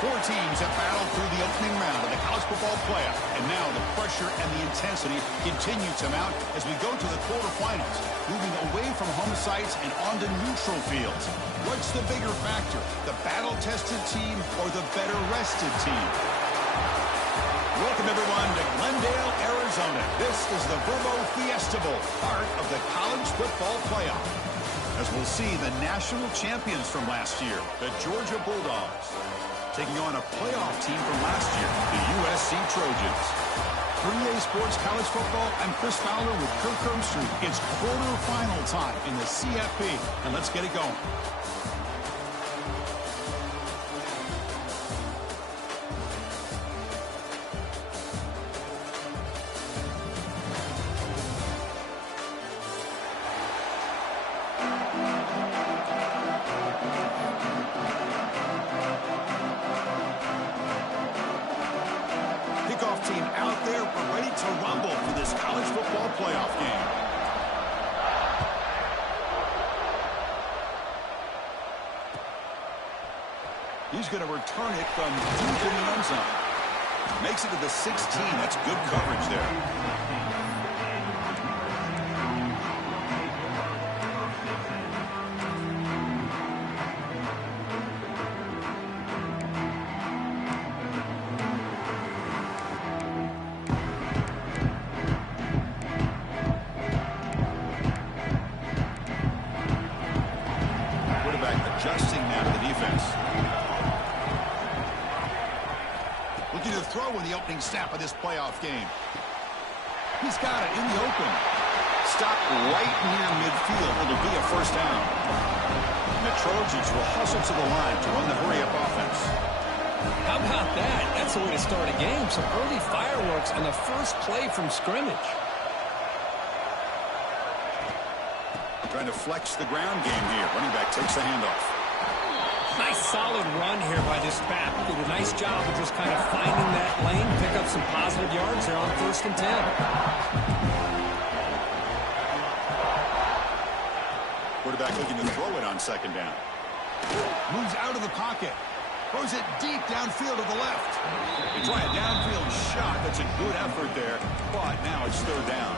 Four teams have battled through the opening round of the college football playoff, and now the pressure and the intensity continue to mount as we go to the quarterfinals, moving away from home sites and onto neutral fields. What's the bigger factor, the battle-tested team or the better-rested team? Welcome, everyone, to Glendale, Arizona. This is the Romo Fiesta Bowl, part of the college football playoff, as we'll see the national champions from last year, the Georgia Bulldogs, taking on a playoff team from last year, the USC Trojans. 3A Sports College Football, I'm Chris Fowler with Kirk Herbstreit. It's quarterfinal time in the CFP, and let's get it going. Team out there ready to rumble for this college football playoff game. He's going to return it from deep in the end zone. Makes it to the 16. That's good coverage there. Adjusting now to the defense. Looking to throw in the opening snap of this playoff game. He's got it in the open. Stopped right near midfield. It'll be a first down. And the Trojans will hustle to the line to run the hurry-up offense. How about that? That's the way to start a game. Some early fireworks on the first play from scrimmage. Trying to flex the ground game here. Running back takes the handoff. Nice solid run here by this back. Did a nice job of just kind of finding that lane, pick up some positive yards there on 1st and 10. Quarterback looking to throw it on 2nd down. Moves out of the pocket. Throws it deep downfield to the left. They try a downfield shot. That's a good effort there. But now it's 3rd down.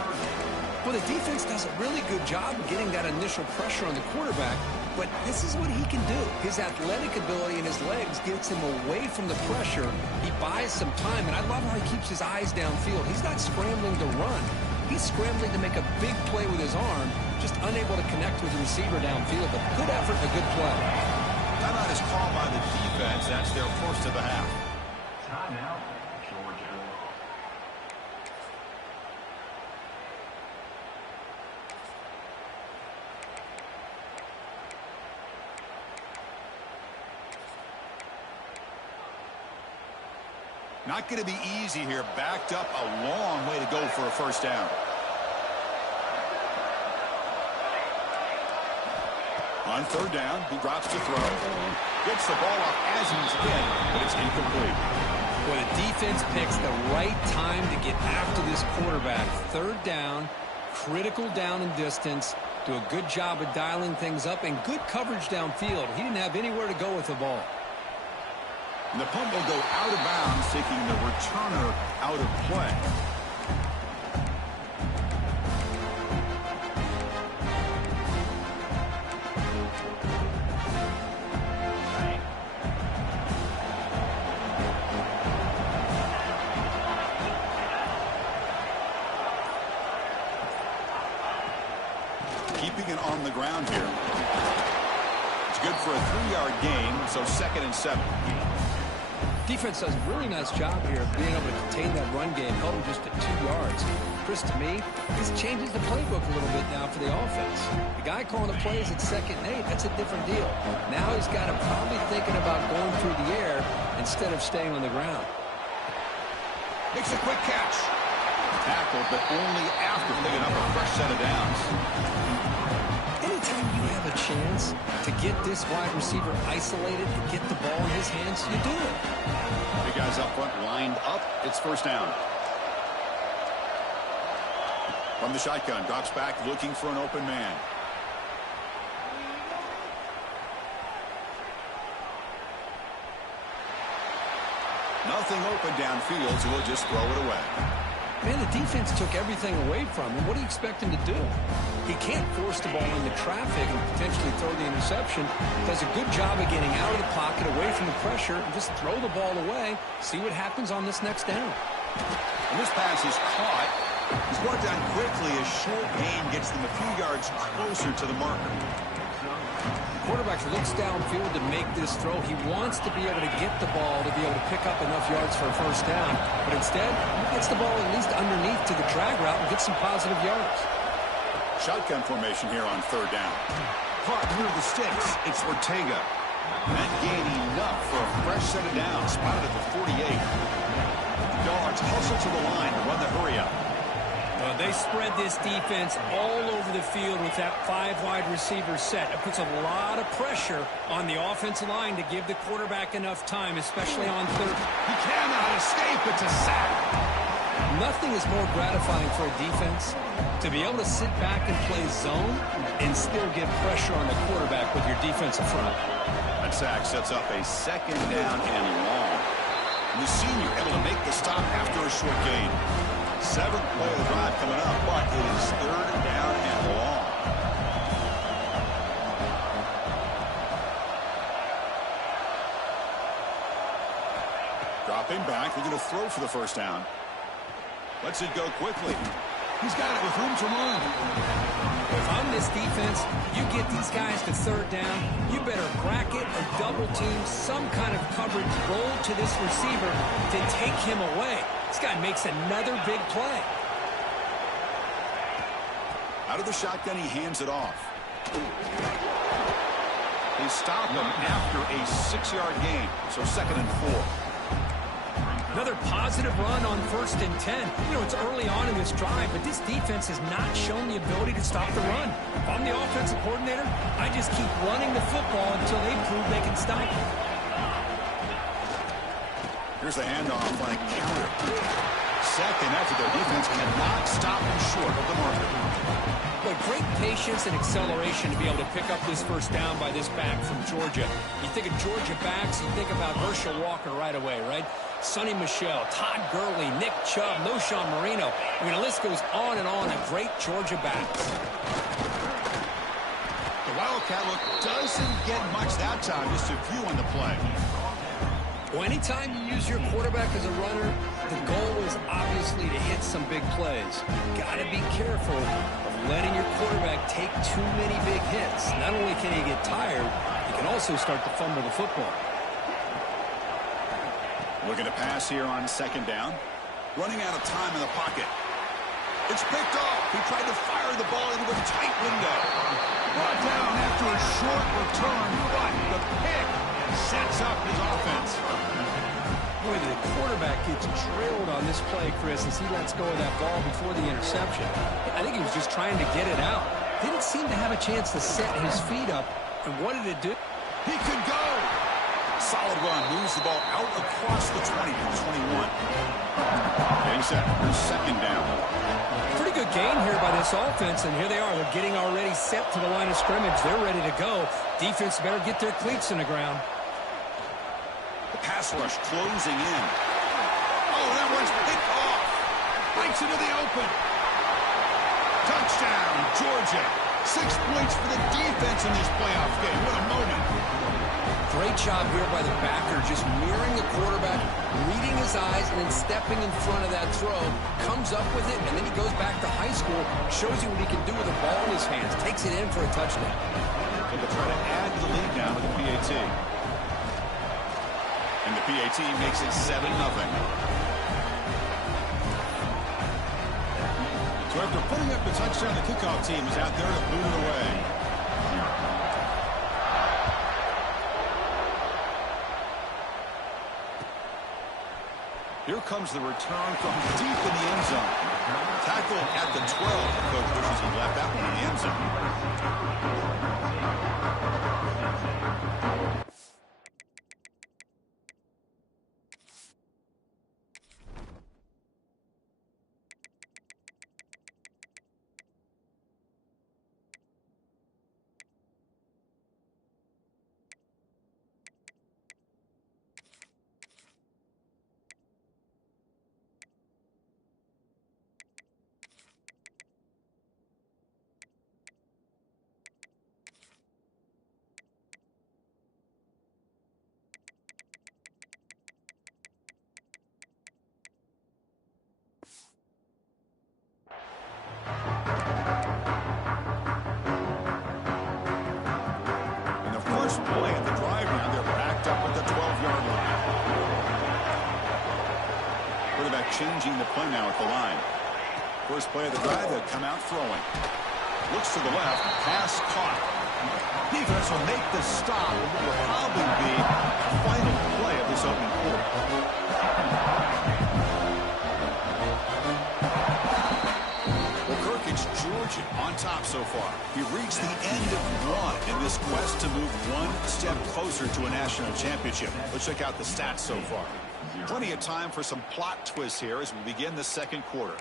Well, the defense does a really good job of getting that initial pressure on the quarterback, but this is what he can do. His athletic ability and his legs gets him away from the pressure. He buys some time, and I love how he keeps his eyes downfield. He's not scrambling to run. He's scrambling to make a big play with his arm, just unable to connect with the receiver downfield. But good effort and a good play. Timeout is called by the defense. That's their first of the half. Timeout, Georgia. Not going to be easy here. Backed up a long way to go for a first down. On 3rd down, he drops to throw. Gets the ball off as he's hit, but it's incomplete. Well, the defense picks the right time to get after this quarterback. 3rd down, critical down and distance. Do a good job of dialing things up and good coverage downfield. He didn't have anywhere to go with the ball. And the punt will go out of bounds, taking the returner out of play. Keeping it on the ground here. It's good for a 3-yard gain, so 2nd and 7. Defense does a really nice job here of being able to contain that run game, held him just at 2 yards. Chris, to me, this changes the playbook a little bit now for the offense. The guy calling the plays at 2nd and 8, that's a different deal. Now he's got him probably thinking about going through the air instead of staying on the ground. Makes a quick catch. Tackle, but only after picking up a fresh set of downs. Anytime you have a chance to get this wide receiver isolated and get the ball in his hands, you do it. The guys up front lined up. It's 1st down. From the shotgun, drops back looking for an open man. Nothing open downfield, so he'll just throw it away. Man, the defense took everything away from him. What do you expect him to do? He can't force the ball into traffic and potentially throw the interception. Does a good job of getting out of the pocket, away from the pressure, and just throw the ball away. See what happens on this next down. And this pass is caught. He's brought down quickly. A short gain gets them a few yards closer to the marker. Quarterback looks downfield to make this throw. He wants to be able to get the ball to be able to pick up enough yards for a first down. But instead, he gets the ball at least underneath to the drag route and gets some positive yards. Shotgun formation here on third down. Caught near the sticks. It's Ortega. That gain enough for a fresh set of downs. Spotted at the 48. Dogs hustle to the line to run the hurry up. They spread this defense all over the field with that 5 wide receiver set. It puts a lot of pressure on the offensive line to give the quarterback enough time, especially on third. He cannot escape. It's a sack. Nothing is more gratifying for a defense to be able to sit back and play zone and still get pressure on the quarterback with your defensive front. That sack sets up a second down and long. And the senior able to make the stop after a short gain. 7th play of the drive coming up, but it is third down and long. Dropping back, they're going to throw for the first down. Lets it go quickly. He's got it with room to run. If I'm this defense, you get these guys to third down, you better bracket or double team some kind of coverage roll to this receiver to take him away. This guy makes another big play. Out of the shotgun, he hands it off. They stop him after a 6-yard gain, so 2nd and 4. Another positive run on 1st and 10. You know, it's early on in this drive, but this defense has not shown the ability to stop the run. If I'm the offensive coordinator, I just keep running the football until they prove they can stop it. Here's the handoff on a counter. Second effort, their defense cannot stop him short of the marker. But great patience and acceleration to be able to pick up this first down by this back from Georgia. You think of Georgia backs, you think about Herschel Walker right away, right? Sonny Michel, Todd Gurley, Nick Chubb, Noshawn Marino. I mean, the list goes on and on of great Georgia backs. The Wildcat look doesn't get much that time, just a few on the play. Well, anytime you use your quarterback as a runner, the goal is obviously to hit some big plays. Got to be careful of letting your quarterback take too many big hits. Not only can he get tired, he can also start to fumble the football. Looking to pass here on 2nd down. Running out of time in the pocket. It's picked off. He tried to fire the ball into a tight window. Brought down after a short return. But the pick sets up his offense. Boy, the quarterback gets trailed on this play, Chris, as he lets go of that ball before the interception. I think he was just trying to get it out. Didn't seem to have a chance to set his feet up. And what did it do? He could go. Solid run. Moves the ball out across the 20 to the 21. Getting set for 2nd down. Pretty good gain here by this offense, and here they are. They're getting already set to the line of scrimmage. They're ready to go. Defense better get their cleats in the ground. The pass rush closing in. Oh, that one's picked off. Breaks into the open. Touchdown, Georgia. 6 points for the defense in this playoff game. What a moment. Great job here by the backer, just mirroring the quarterback, reading his eyes, and then stepping in front of that throw. Comes up with it, and then he goes back to high school, shows you what he can do with the ball in his hands, takes it in for a touchdown. They'll try to add to the lead now with the PAT. And the PAT makes it 7-0. So after putting up the touchdown, the kickoff team is out there to boot it away. Here comes the return from deep in the end zone. Tackle at the 12. Coach wishes he left that one in the end zone. quarterback changing the play now at the line. First play of the drive, they'll come out throwing. Looks to the left, pass caught. Defense will make the stop. It will probably be the final play of this opening quarter. It's Georgia on top so far. He reached the end of one in this quest to move one step closer to a national championship. Let's check out the stats so far. Plenty of time for some plot twists here as we begin the second quarter.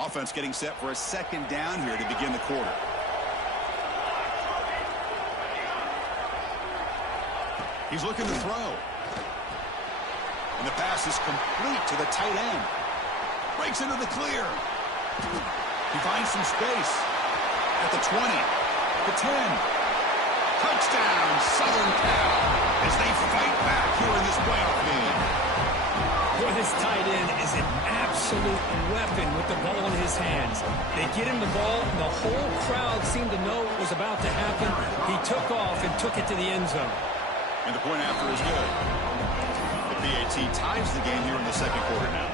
Offense getting set for a second down here to begin the quarter. He's looking to throw. And the pass is complete to the tight end. Breaks into the clear. He finds some space. At the 20. The 10. Touchdown, Southern Cal, as they fight back here in this playoff game. Boy, this tight end is an absolute weapon with the ball in his hands. They get him the ball, and the whole crowd seemed to know what was about to happen. He took off and took it to the end zone. And the point after is good. The PAT ties the game here in the second quarter now.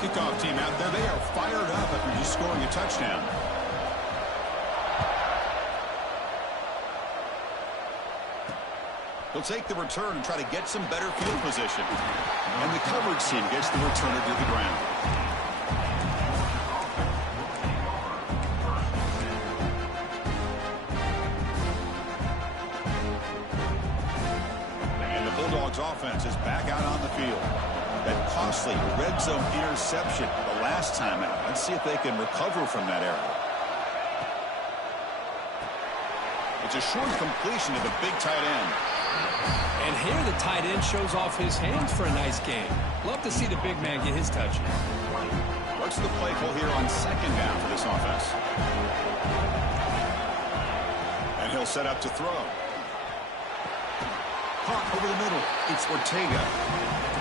Kickoff team out there. They are fired up after just scoring a touchdown. He'll take the return and try to get some better field position. And the coverage team gets the returner to the ground. And the Bulldogs offense is back out on the field. That costly red zone interception the last time out. Let's see if they can recover from that error. It's a short completion to the big tight end. And here the tight end shows off his hands for a nice game. Love to see the big man get his touch. What's the play call here on second down for this offense? And he'll set up to throw. Caught over the middle. It's Ortega.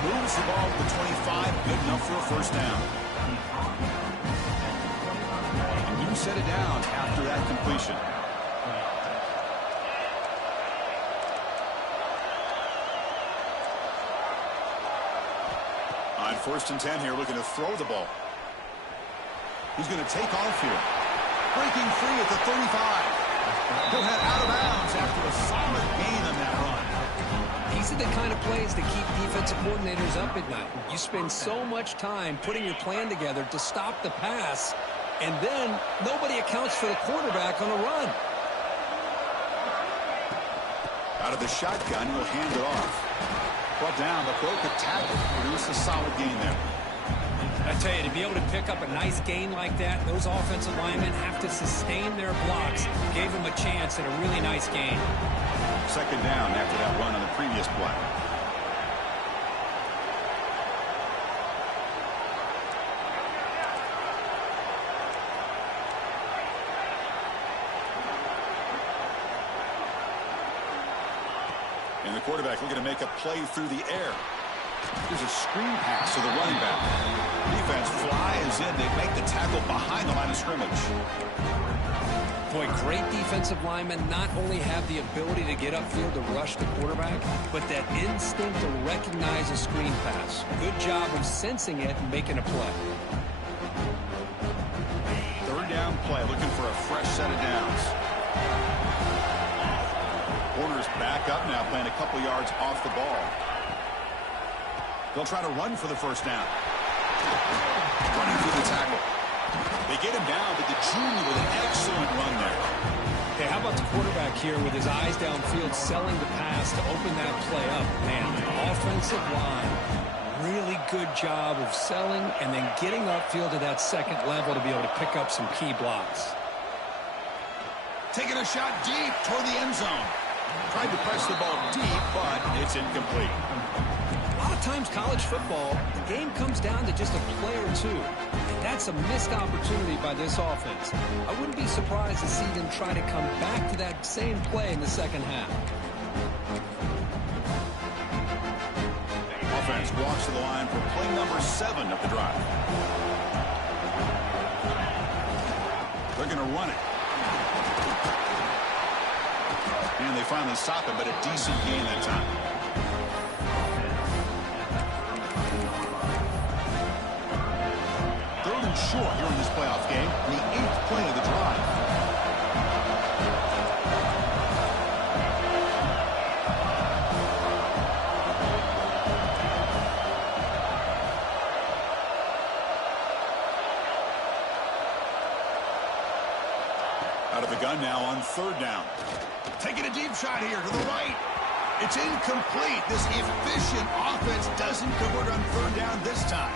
Moves the ball to the 25. Good enough for a first down. And you set it down after that completion. On 1st and 10 here, looking to throw the ball. He's going to take off here. Breaking free at the 35. He'll head out of bounds after a solid gain on that run. These are the kind of plays that keep defensive coordinators up at night. You spend so much time putting your plan together to stop the pass, and then nobody accounts for the quarterback on a run. Out of the shotgun, he'll hand it off. Brought down, the broken tackle produced a solid gain there. I tell you, to be able to pick up a nice gain like that, those offensive linemen have to sustain their blocks. Gave them a chance at a really nice gain. Second down after that run on the previous play. And the quarterback looking to make a play through the air. There's a screen pass to the running back. Defense flies in. They make the tackle behind the line of scrimmage. Boy, great defensive linemen not only have the ability to get upfield to rush the quarterback, but that instinct to recognize a screen pass. Good job of sensing it and making a play. Third down play, looking for a fresh set of downs. Corner's back up now, playing a couple yards off the ball. They'll try to run for the first down. Running through the tackle. They get him down, but the junior with an excellent run there. Hey, how about the quarterback here with his eyes downfield selling the pass to open that play up? Man, the offensive line, really good job of selling and then getting upfield to that second level to be able to pick up some key blocks. Taking a shot deep toward the end zone. Tried to press the ball deep, but it's incomplete. A lot of times college football, the game comes down to just a play or two. And that's a missed opportunity by this offense. I wouldn't be surprised to see them try to come back to that same play in the second half. Offense walks to the line for play number 7 of the drive. They're going to run it. And they finally stop it, but a decent gain that time. Third and short here in this playoff game, the 8th play of the drive. Out of the gun now on 3rd down. Taking a deep shot here to the right. It's incomplete. This efficient offense doesn't convert on 3rd down this time.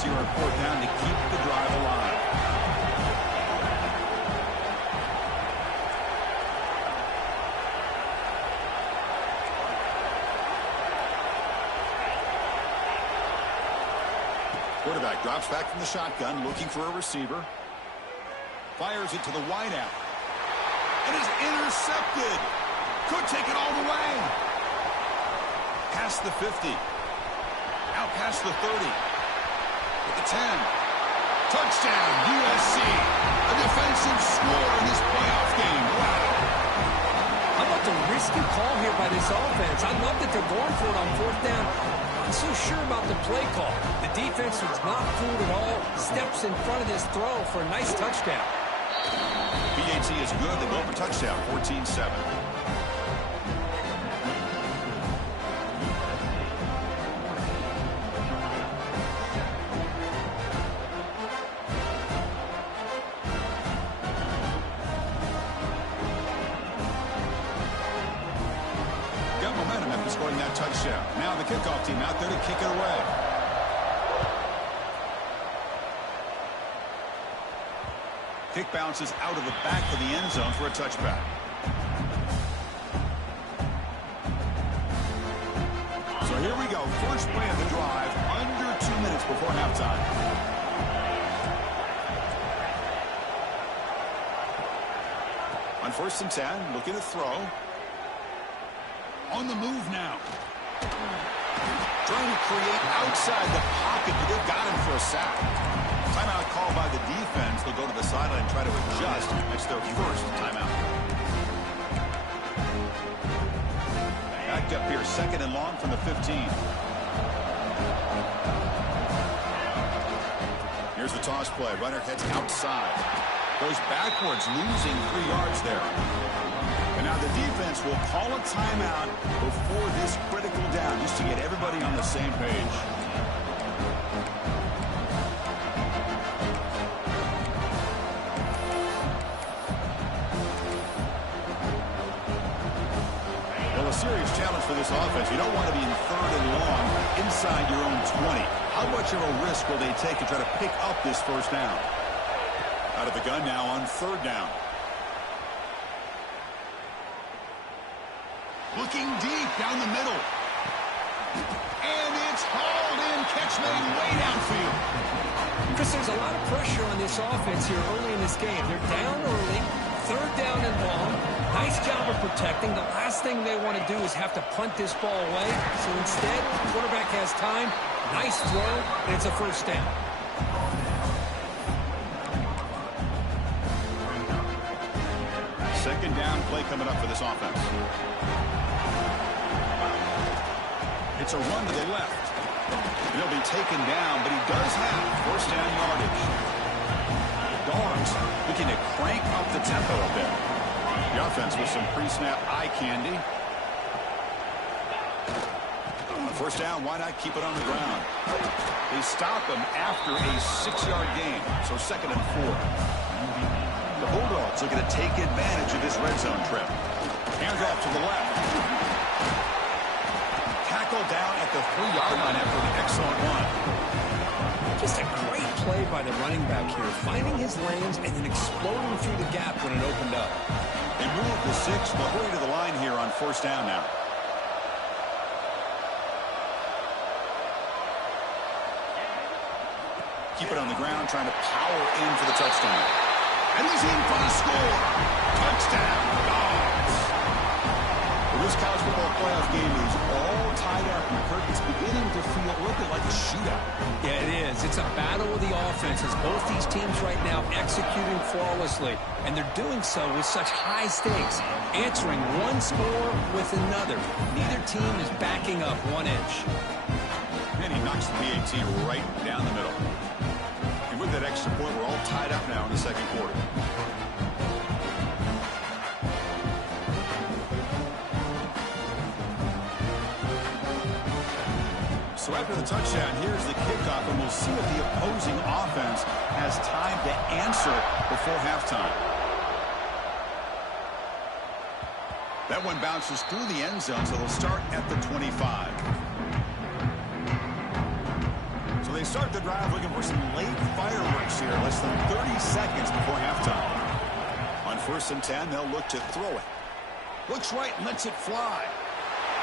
Here on 4th down to keep the drive alive. Quarterback drops back from the shotgun, looking for a receiver. Fires it to the wideout. It is intercepted. Could take it all the way. Past the 50. Out past the 30. The 10. Touchdown, USC. A defensive score in this playoff game. Wow. How about the risky call here by this offense? I love that they're going for it on 4th down. Not so sure about the play call. The defense was not fooled at all. Steps in front of this throw for a nice touchdown. PAT is good. They go for touchdown, 14-7. Scoring that touchdown. Now the kickoff team out there to kick it away. Kick bounces out of the back of the end zone for a touchback. So here we go. First play of the drive, under 2 minutes before halftime. On 1st and 10, looking to throw. On the move now. Trying to create outside the pocket, but they've got him for a sack. Timeout called by the defense. They'll go to the sideline and try to adjust. That's their first timeout. Backed up here, 2nd and long from the 15. Here's the toss play. Runner heads outside. Goes backwards, losing 3 yards there. And now the defense will call a timeout before this critical down, just to get everybody on the same page. Well, a serious challenge for this offense. You don't want to be in 3rd and long inside your own 20. How much of a risk will they take to try to pick up this 1st down? Out of the gun now on 3rd down. Looking deep down the middle. And it's hauled in. Catch made way downfield. Chris, there's a lot of pressure on this offense here early in this game. They're down early. 3rd down and long. Nice job of protecting. The last thing they want to do is have to punt this ball away. So instead, the quarterback has time. Nice throw, and it's a 1st down. Second down play coming up for this offense. It's a run to the left. He'll be taken down, but he does have 1st down yardage. The Dogs looking to crank up the tempo a bit. The offense with some pre-snap eye candy. On 1st down, why not keep it on the ground? They stop him after a 6-yard gain, so 2nd and 4. The Bulldogs looking to take advantage of this red zone trip. Hands off to the left. Tackle down at the 3-yard line after an excellent run. Just a great play by the running back here, finding his lanes and then exploding through the gap when it opened up. They move the 6. They'll hurry to the line here on first down now. Keep it on the ground, trying to power in for the touchdown. And he's in for the score. Touchdown, Dogs. Well, this college football playoff game is all tied up, and Kirk, it's beginning to feel a little bit like a shootout. Yeah, it is. It's a battle of the offenses. Both these teams right now executing flawlessly, and they're doing so with such high stakes, answering one score with another. Neither team is backing up 1 inch. And he knocks the PAT right down the middle. And with that extra point, we're all tied up now in the second quarter. So after the touchdown, here's the kickoff, and we'll see if the opposing offense has time to answer before halftime. That one bounces through the end zone, so they'll start at the 25. So they start the drive looking for some late fireworks here, less than 30 seconds before halftime. On 1st and 10, they'll look to throw it. Looks right and lets it fly.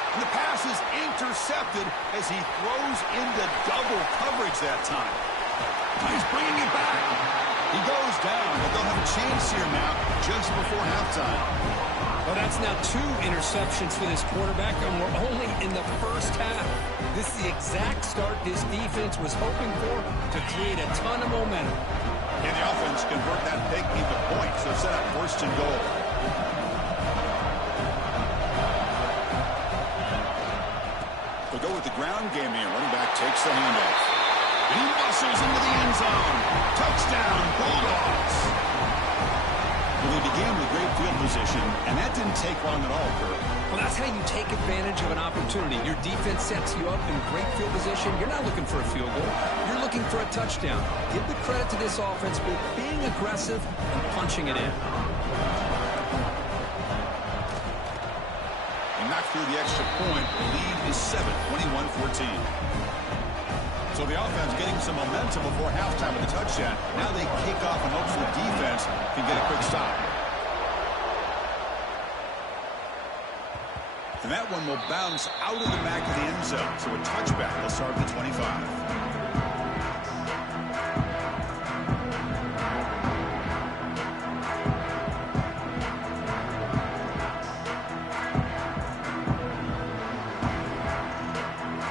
And the pass is intercepted as he throws into double coverage that time. He's bringing it back. He goes down, but they'll have a chance here now just before halftime. Well, that's now 2 interceptions for this quarterback, and we're only in the first half. This is the exact start this defense was hoping for to create a ton of momentum. And the offense convert that pick into points. So set up 1st and goal. They'll go with the ground game here. Running back takes the handoff. And he muscles into the end zone. Touchdown, Bulldogs. Well, they began with great field position, and that didn't take long at all, Kirk. Well, that's how you take advantage of an opportunity. Your defense sets you up in great field position. You're not looking for a field goal. You're looking for a touchdown. Give the credit to this offense for being aggressive and punching it in. Knocked through the extra point. The lead is 7, 21-14. So the offense getting some momentum before halftime with a touchdown. Now they kick off and hopes the defense can get a quick stop. And that one will bounce out of the back of the end zone. So a touchback will start at the 25.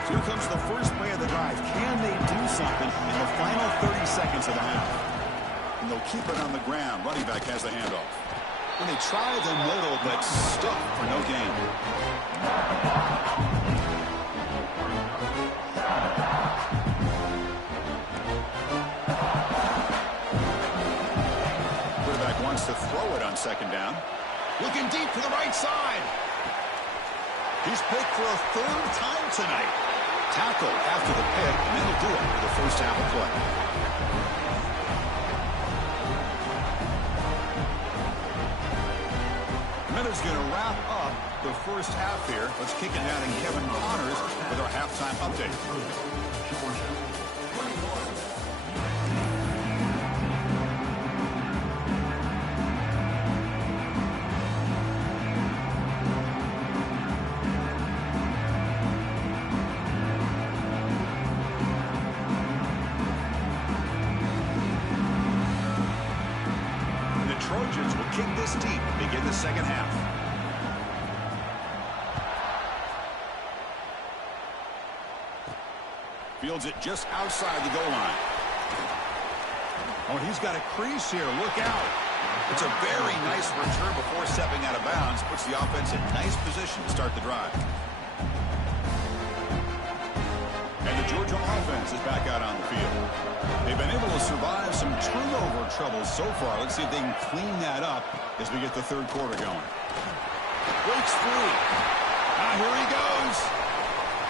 Here comes the first play of the drive. Can they do something in the final 30 seconds of the half? And they'll keep it on the ground. Running back has the handoff. When they try the middle, but stuck for no gain. Quarterback wants to throw it on 2nd down. Looking deep to the right side. He's picked for a 3rd time tonight. Tackle after the pick, and that'll do it for the first half of play. Miller's going to wrap up the first half here. Let's kick it down to Kevin Connors with our halftime update. Trojans will kick this deep and begin the second half. Fields it just outside the goal line. Oh, he's got a crease here. Look out. It's a very nice return before stepping out of bounds. Puts the offense in nice position to start the drive. And the Georgia offense is back out on the field. They've been able to survive some turnover trouble so far. Let's see if they can clean that up as we get the 3rd quarter going. Breaks free. Here he goes.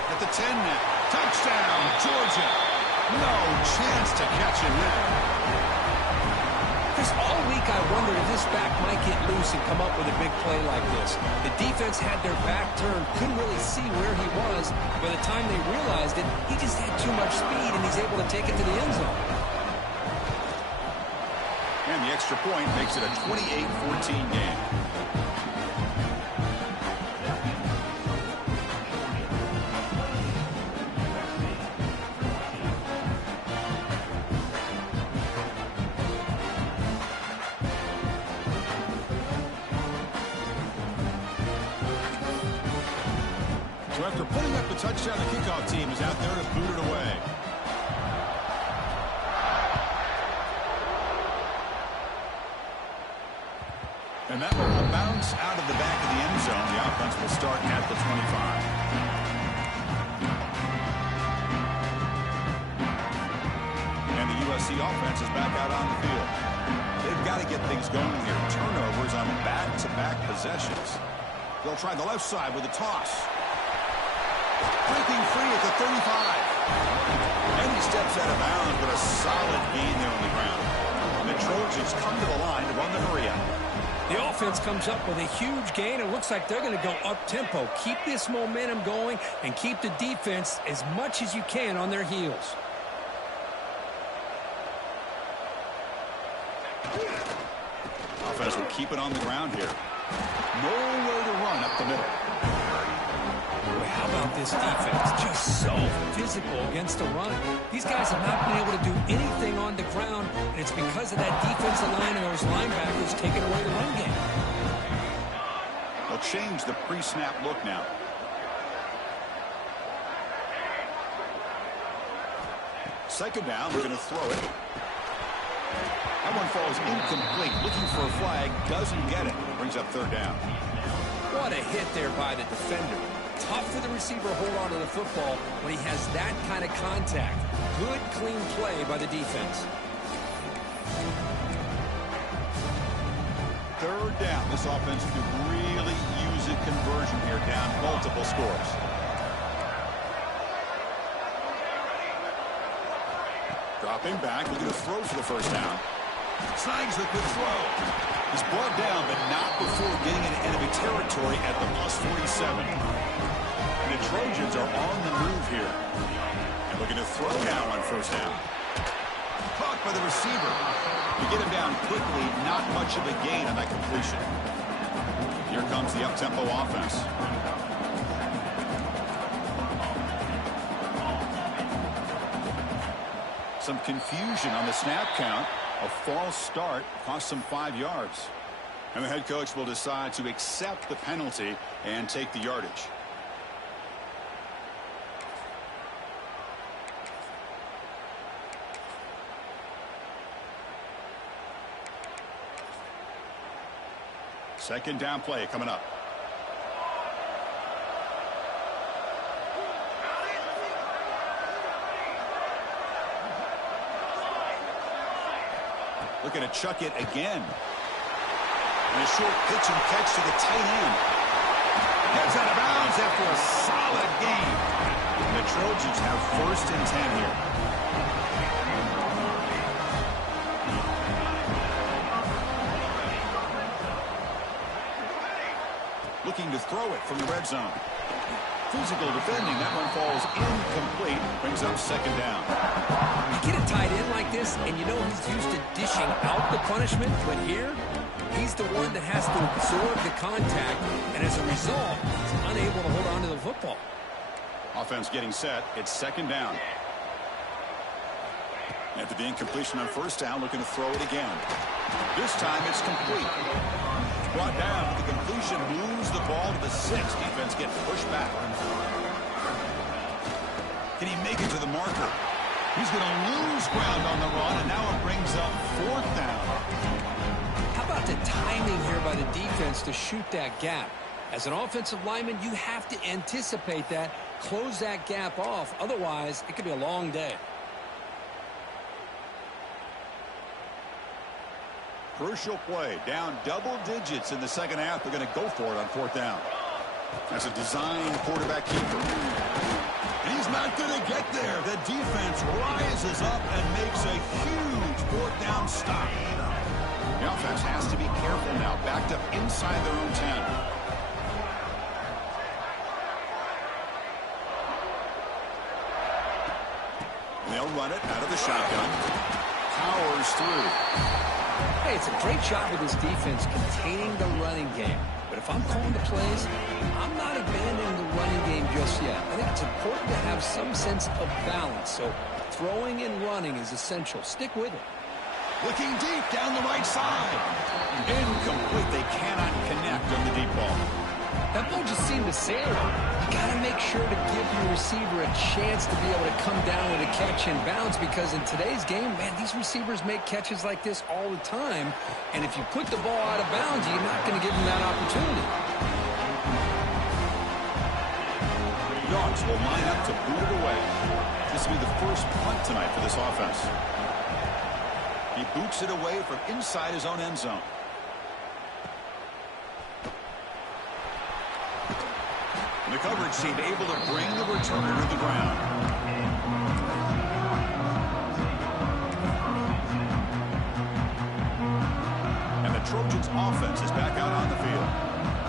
At the 10 now. Touchdown, Georgia. No chance to catch him there. For Bruce, all week I wondered if this back might get loose and come up with a big play like this. The defense had their back turned, couldn't really see where he was. By the time they realized it, he just had too much speed, and he's able to take it to the end zone. And the extra point makes it a 28-14 game. So after putting up the touchdown, the kickoff team is out there to boot it away. And that will bounce out of the back of the end zone. The offense will start at the 25. And the USC offense is back out on the field. They've got to get things going here. Turnovers on back-to-back possessions. They'll try the left side with a toss. Breaking free at the 35. And he steps out of bounds, but a solid gain there on the ground. The Trojans come to the line to run the hurry out. The offense comes up with a huge gain. It looks like they're going to go up-tempo. Keep this momentum going and keep the defense as much as you can on their heels. Offense will keep it on the ground here. Nowhere to run up the middle. Boy, how about this defense? Just so physical against the run. These guys have not been able to do anything on the ground, and it's because of that defensive line and those linebackers taking away the run game. They'll change the pre-snap look now. Second down, they're going to throw it. That one falls incomplete. Looking for a flag, doesn't get it. Brings up third down. What a hit there by the defender. Tough for the receiver to hold on to the football when he has that kind of contact. Good, clean play by the defense. Third down. This offense could really use a conversion here, down multiple scores. Dropping back, looking to throw for the first down. Snags the quick throw. He's brought down, but not before getting into enemy territory at the +47. And the Trojans are on the move here. And looking to throw now on first down. Caught by the receiver. To get him down quickly, not much of a gain on that completion. Here comes the up-tempo offense. Some confusion on the snap count. A false start cost them 5 yards. And the head coach will decide to accept the penalty and take the yardage. Second down play coming up. Looking to chuck it again. And a short pitch and catch to the tight end. Gets out of bounds after a solid gain. And the Trojans have 1st and 10 here. Looking to throw it from the red zone. Physical defending. That one falls incomplete. Brings up second down. You get a tight end like this, and you know he's used to dishing out the punishment, but here, he's the one that has to absorb the contact, and as a result, he's unable to hold on to the football. Offense getting set. It's second down. After the incompletion on first down, looking to throw it again. This time it's complete. Brought down, but the completion moves the ball to the 6. Defense gets pushed back. Can he make it to the marker? He's going to lose ground on the run, and now it brings up 4th down. How about the timing here by the defense to shoot that gap? As an offensive lineman, you have to anticipate that, close that gap off. Otherwise, it could be a long day. Crucial play. Down double digits in the second half. They're going to go for it on 4th down. That's a design quarterback keeper. And he's not going to get there. The defense rises up and makes a huge 4th down stop. The offense has to be careful now. Backed up inside their own 10. They'll run it out of the shotgun. Powers through. Hey, it's a great job with this defense containing the running game. But if I'm calling the plays, I'm not abandoning the running game just yet. I think it's important to have some sense of balance. So throwing and running is essential. Stick with it. Looking deep down the right side. Incomplete. They cannot connect on the deep ball. That ball just seemed to sail on. You got to make sure to give your receiver a chance to be able to come down with a catch and bounce, because in today's game, man, these receivers make catches like this all the time. And if you put the ball out of bounds, you're not going to give them that opportunity. Dogs will line up to boot it away. This will be the first punt tonight for this offense. He boots it away from inside his own end zone. The coverage seemed able to bring the returner to the ground. And the Trojans' offense is back out on the field.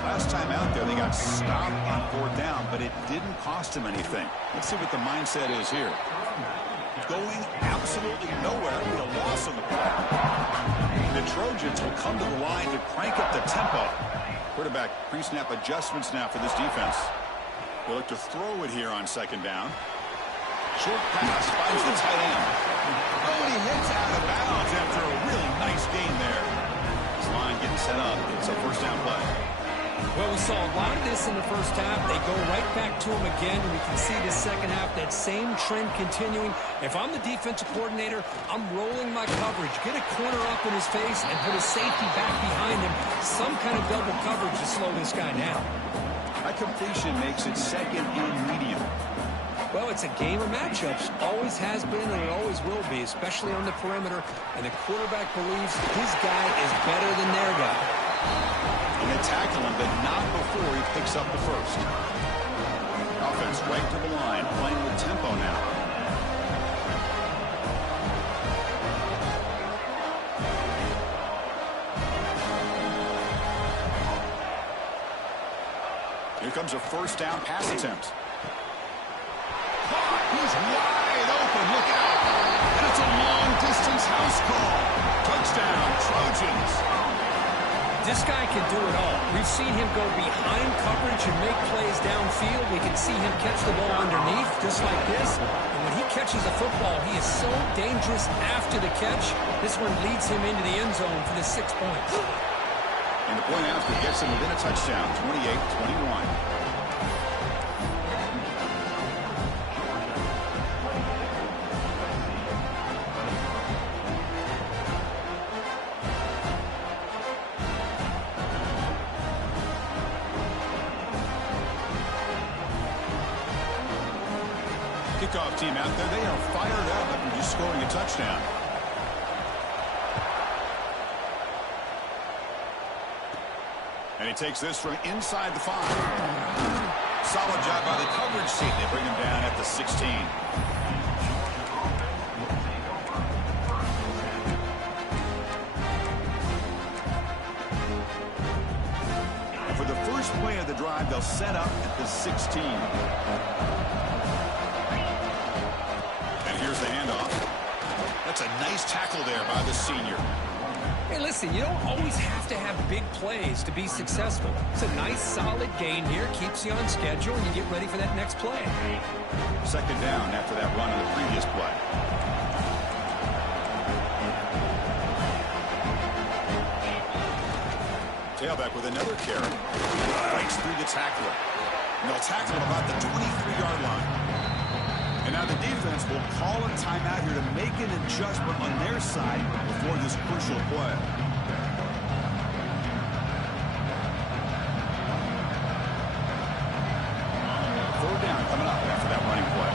Last time out there, they got stopped on 4th down, but it didn't cost them anything. Let's see what the mindset is here. Going absolutely nowhere. Be a loss on the play. The Trojans will come to the line to crank up the tempo. Quarterback pre-snap adjustments now for this defense. They'll look to throw it here on 2nd down. Short pass finds the tight end. Oh, and he hits out of bounds after a really nice gain there. This line getting set up. It's a 1st down play. Well, we saw a lot of this in the first half. They go right back to him again, and we can see the second half, that same trend continuing. If I'm the defensive coordinator, I'm rolling my coverage. Get a corner up in his face and put a safety back behind him. Some kind of double coverage to slow this guy down. That completion makes it 2nd and medium. Well, it's a game of matchups. Always has been, and it always will be, especially on the perimeter. And the quarterback believes his guy is better than their guy. And they tackle him, but not before he picks up the first. Offense right to the line, playing with tempo now. Here comes a 1st down pass attempt. He's wide open. Look out. And it's a long-distance house call. Touchdown, Trojans. This guy can do it all. We've seen him go behind coverage and make plays downfield. We can see him catch the ball underneath, just like this. And when he catches a football, he is so dangerous after the catch. This one leads him into the end zone for the 6 points. And the point after gets him within a touchdown, 28-21. Kickoff team out there, they are fired up after just scoring a touchdown. And he takes this from inside the 5. Solid job by the coverage team. They bring him down at the 16. And for the first play of the drive, they'll set up at the 16. Here's the handoff. That's a nice tackle there by the senior. Hey, listen, you don't always have to have big plays to be successful. It's a nice, solid gain here. Keeps you on schedule, and you get ready for that next play. 2nd down after that run on the previous play. Tailback with another carry. Fights through the tackler. And they'll tackle him about the 23-yard line. And now the defense will call a timeout here to make an adjustment on their side before this crucial play. Third down coming up after that running play.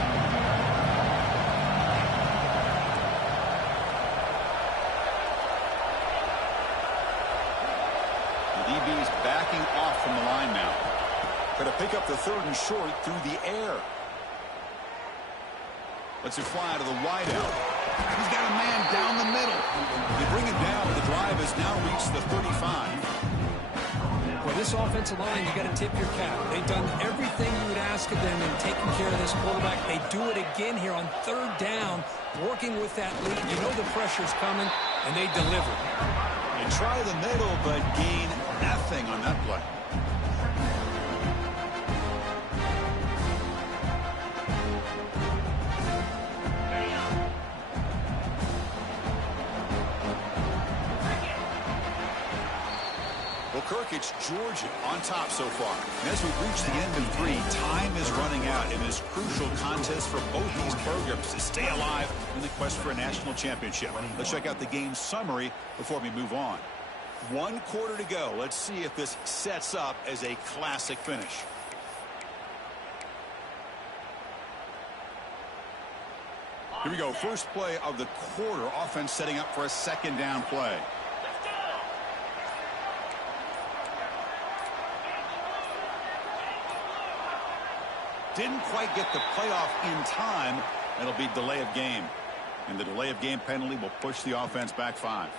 The DB's backing off from the line now. Going to pick up the 3rd and short through the air. Let's it fly to the wideout. He's got a man down the middle. They bring him down, but the drive has now reached the 35. Well, this offensive line, you got to tip your cap. They've done everything you would ask of them in taking care of this quarterback. They do it again here on third down, working with that lead. You know the pressure's coming, and they deliver. They try the middle, but gain nothing on that play. Kirk, it's Georgia on top so far. And as we've reached the end of 3, time is running out in this crucial contest for both these programs to stay alive in the quest for a national championship. Let's check out the game summary before we move on. 1 quarter to go. Let's see if this sets up as a classic finish. Here we go. First play of the quarter. Offense setting up for a second down play. Didn't quite get the playoff in time. It'll be delay of game. And the delay of game penalty will push the offense back 5.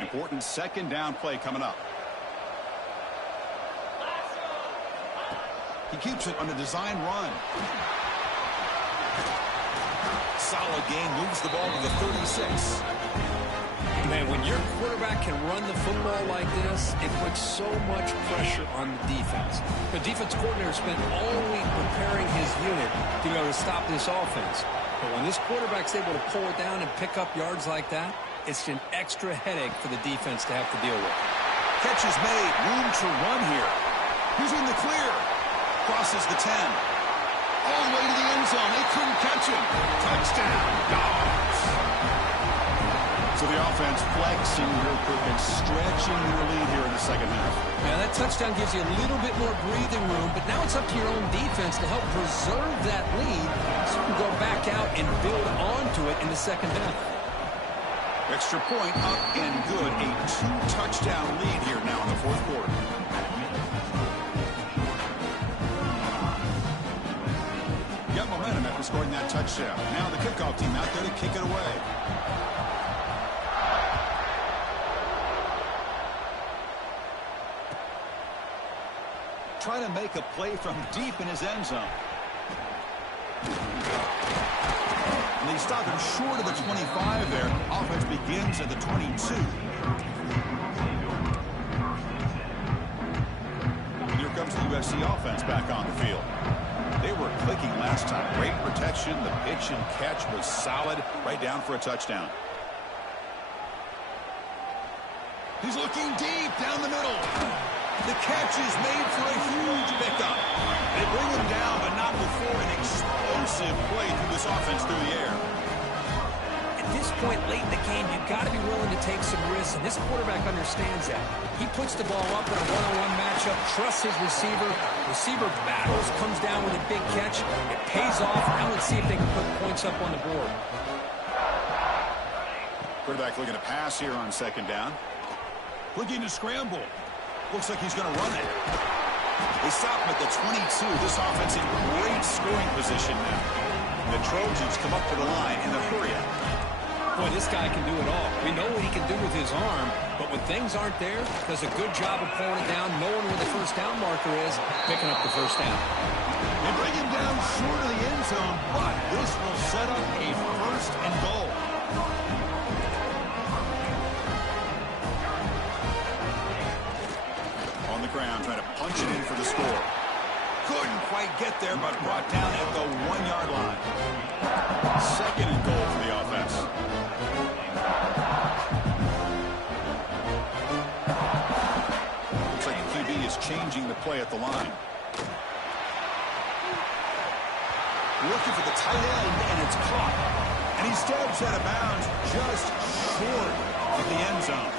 Important second down play coming up. He keeps it on a design run. Solid gain, moves the ball to the 36. Man, when your quarterback can run the football like this, it puts so much pressure on the defense. The defense coordinator spent all week preparing his unit to be able to stop this offense. But when this quarterback's able to pull it down and pick up yards like that, it's an extra headache for the defense to have to deal with. Catch is made. Room to run here. He's in the clear. Crosses the 10. All the way to the end zone. They couldn't catch him. Touchdown, Dogs. So the offense flexing real quick and stretching their lead here in the second half. Now that touchdown gives you a little bit more breathing room, but now it's up to your own defense to help preserve that lead so you can go back out and build onto it in the second half. Extra point up and good. A 2-touchdown lead here now in the fourth quarter. Got momentum after scoring that touchdown. Now the kickoff team out there to kick it away. Trying to make a play from deep in his end zone. And they stop him short of the 25 there. Offense begins at the 22. And here comes the USC offense back on the field. They were clicking last time. Great protection. The pitch and catch was solid. Right down for a touchdown. He's looking deep down the middle. The catch is made for a huge pickup. They bring him down, but not before an explosive play through this offense through the air. At this point late in the game, you've got to be willing to take some risks, and this quarterback understands that. He puts the ball up in a one-on-one matchup, trusts his receiver. Receiver battles, comes down with a big catch. It pays off. Now let's see if they can put points up on the board. Quarterback looking to pass here on second down. Looking to scramble. Looks like he's going to run it. They stop him at the 22. This offense in great scoring position now. The Trojans come up to the line in the hurry up. Boy, this guy can do it all. We know what he can do with his arm, but when things aren't there, does a good job of pulling it down, knowing where the first down marker is, picking up the first down. They bring him down short of the end zone, but this will set up a first and goal. On the ground, trying to punch it in for the score. Couldn't quite get there, but brought down at the 1-yard line. Second and goal for the offense. Looks like the QB is changing the play at the line. Looking for the tight end, and it's caught. And he steps out of bounds just short of the end zone.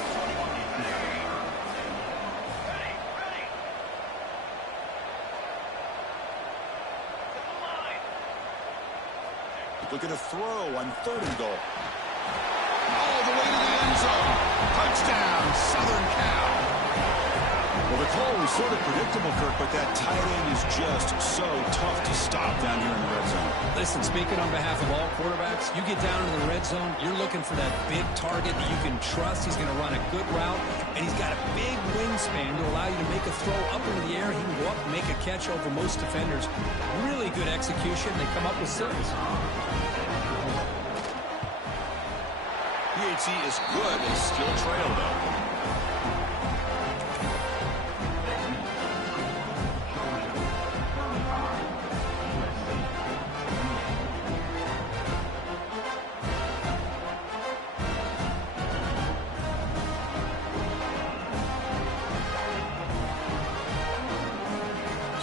Looking to throw on third and goal. All the way to the end zone. Touchdown, Southern Cal. Well, the call was sort of predictable, Kirk, but that tight end is just so tough to stop down here in the red zone. Listen, speaking on behalf of all quarterbacks, you get down in the red zone, you're looking for that big target that you can trust. He's going to run a good route, and he's got a big wingspan to allow you to make a throw up into the air. He can go up and make a catch over most defenders. Really good execution. They come up with 6. PAT is good. They still trail, though.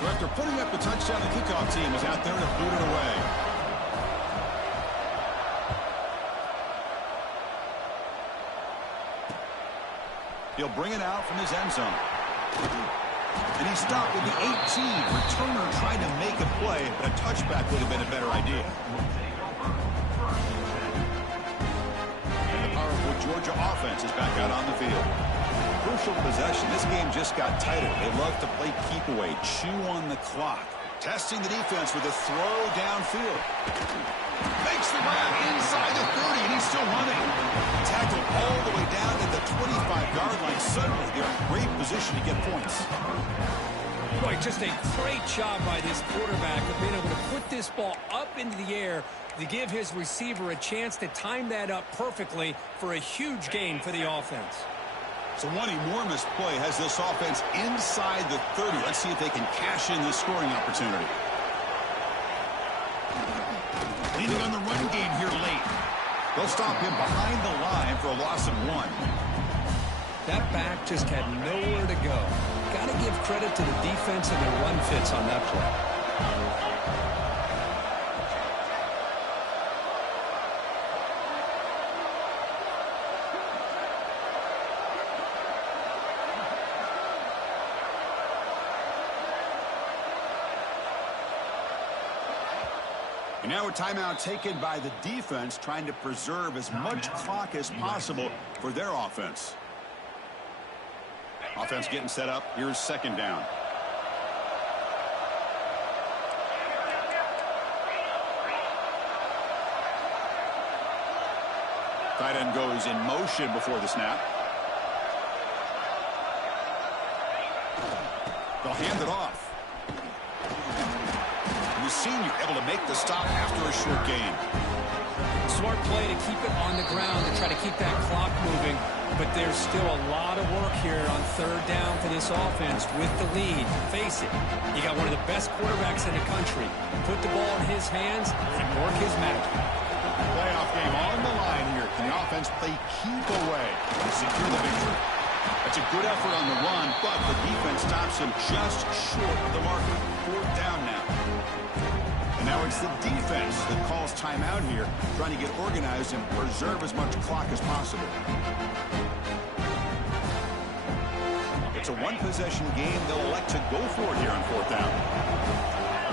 So after putting up the touchdown, the kickoff team is out there to boot it away. He'll bring it out from his end zone. And he stopped with the 18. Returner trying to make a play, but a touchback would have been a better idea. And the powerful Georgia offense is back out on the field. Crucial possession. This game just got tighter. They love to play keep away, chew on the clock. Testing the defense with a throw downfield. Makes the grab inside the 30, and he's still running. Tackled all the way down to the 25-yard line. Suddenly, they're in great position to get points. Boy, just a great job by this quarterback of being able to put this ball up into the air to give his receiver a chance to time that up perfectly for a huge gain for the offense. So one enormous play has this offense inside the 30. Let's see if they can cash in this scoring opportunity. Leading on the run game here late. They'll stop him behind the line for a loss of 1. That back just had nowhere to go. Got to give credit to the defense and their run fits on that play. And now a timeout taken by the defense, trying to preserve as much clock as possible for their offense. Offense getting set up. Here's second down. Tight end goes in motion before the snap. They'll hand it off. Senior able to make the stop after a short gain. Smart play to keep it on the ground to try to keep that clock moving, but there's still a lot of work here on third down for this offense with the lead. Face it, you got one of the best quarterbacks in the country. Put the ball in his hands and work his magic. Playoff game on the line here. Can the offense play keep away to secure the victory? That's a good effort on the run, but the defense stops him just short of the marker. Fourth down now. And now it's the defense that calls timeout here, trying to get organized and preserve as much clock as possible. It's a one-possession game. They'll elect to go for it here on fourth down.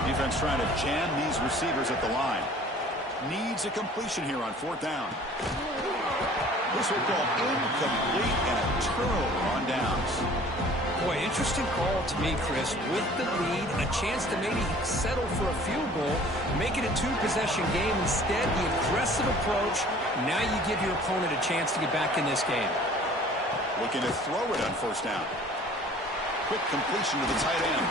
Defense trying to jam these receivers at the line. Needs a completion here on fourth down. This will go incomplete and a turnover on downs. Boy, interesting call to me, Chris. With the lead, a chance to maybe settle for a field goal, make it a two-possession game. Instead, the aggressive approach. Now you give your opponent a chance to get back in this game. Looking to throw it on first down. Quick completion to the tight end.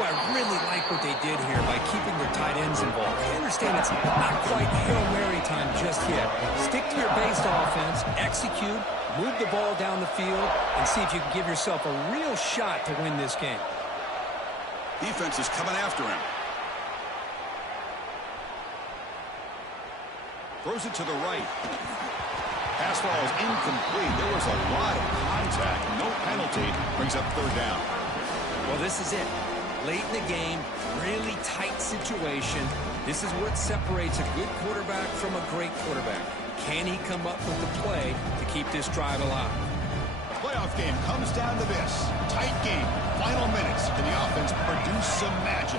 Well, I really like what they did here by keeping their tight ends involved. I understand it's not quite Hail Mary time just yet. Stick to your base offense, execute, move the ball down the field, and see if you can give yourself a real shot to win this game. Defense is coming after him. Throws it to the right. Pass ball is incomplete. There was a lot of contact. No penalty. Brings up third down. Well, this is it. Late in the game, really tight situation. This is what separates a good quarterback from a great quarterback. Can he come up with the play to keep this drive alive? The playoff game comes down to this. Tight game. Final minutes. Can the offense produce some magic?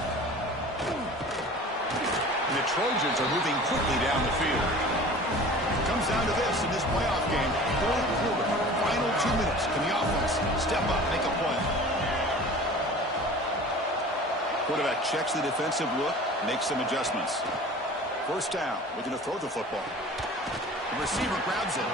And the Trojans are moving quickly down the field. It comes down to this in this playoff game. Fourth quarter. Final 2 minutes. Can the offense step up, make a play? Quarterback checks the defensive look, makes some adjustments. First down, looking to throw the football. The receiver grabs it.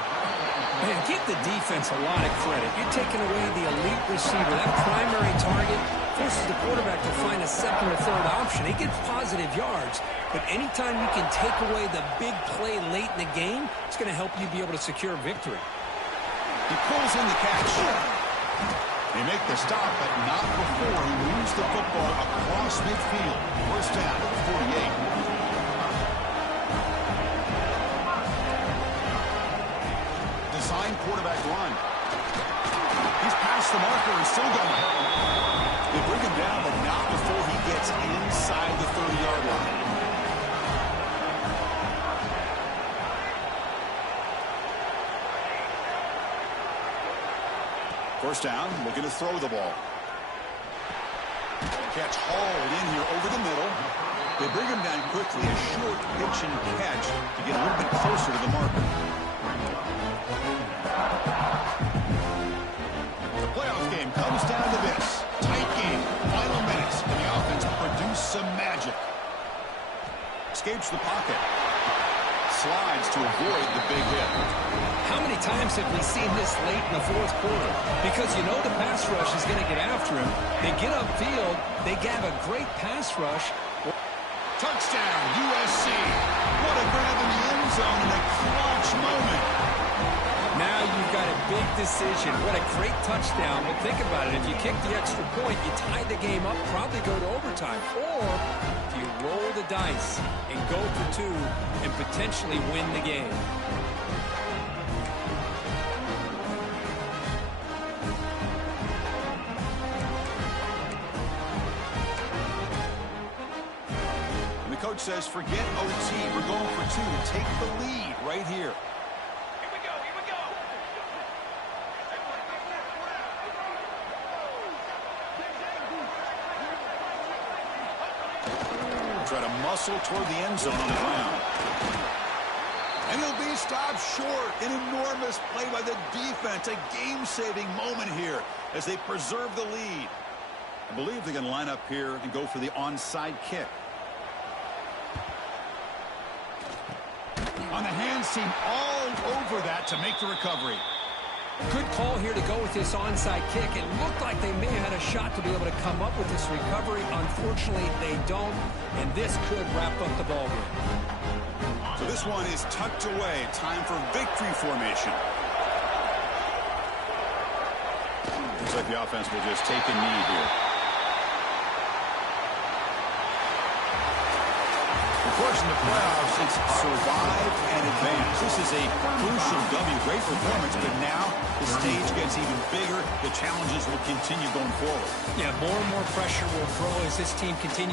Man, give the defense a lot of credit. You're taking away the elite receiver. That primary target forces the quarterback to find a second or third option. He gets positive yards, but anytime you can take away the big play late in the game, it's going to help you be able to secure victory. He pulls in the catch. They make the stop, but not before he moves the football across midfield. First down at the 48. Design quarterback run. He's past the marker and still going. They bring him down, but not before he gets inside the 30-yard line. First down, looking to throw the ball. Catch hauled in here over the middle. They bring him down quickly, a short pitch and catch to get a little bit closer to the marker. The playoff game comes down to this. Tight game, final minutes, and the offense produced some magic. Escapes the pocket. Slides to avoid the big hit. How many times have we seen this late in the fourth quarter? Because you know the pass rush is going to get after him. They get upfield. They have a great pass rush. Touchdown, USC. What a grab in the end zone in a clutch moment. Now you've got a big decision. What a great touchdown. But think about it. If you kick the extra point, you tie the game up, probably go to overtime. Or if you roll the dice and go for two and potentially win the game. And the coach says, forget OT. We're going for two to take the lead right here. Try to muscle toward the end zone on the ground. And he'll be stopped short. An enormous play by the defense. A game-saving moment here as they preserve the lead. I believe they're going to line up here and go for the onside kick. On the hands team all over that to make the recovery. Good call here to go with this onside kick. It looked like they may have had a shot to be able to come up with this recovery. Unfortunately, they don't, and this could wrap up the ball game. So this one is tucked away. Time for victory formation. Looks like the offense will just take a knee here. Of course, in the playoffs, it's survive and advance. This is a crucial W. Great performance, but now the stage gets even bigger. The challenges will continue going forward. Yeah, more and more pressure will grow as this team continues